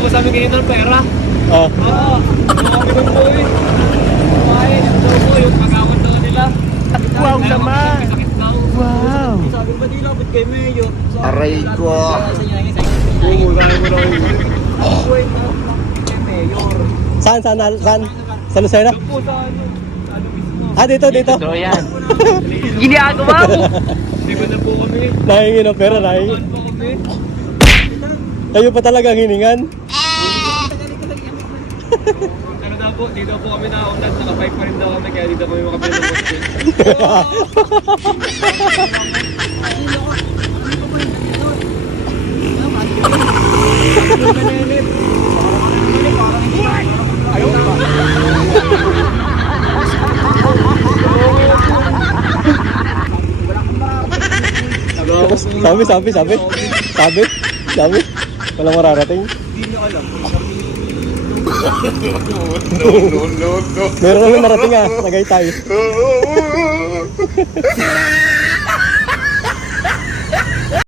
Tapos sabi kayo ng pera. Oh. Oo. Kami ng po eh. Kumain. Ito po yung pag-awat na nila. Wow naman. Sakit lang. Wow. Sabi ba di lapit kay Mayo? Aray ko. Oo, dahil mo lang. Wait na kay Mayor. Saan? Sa Lucena? Doon po sa ano mismo. Ah, dito. So yan. Ginagawa mo. Hindi ko na po kami. Nahingi ng pera, nahingi. Saan po kami? Kayo pa talagang hiningan? Ano na po, dito po kami nakaunad. Naka-bike pa rin daw kami kaya dito kami makabili ng boss. Sabi. Walang mararating. Hindi niyo alam. Meron kami narating ah, Tagaytay.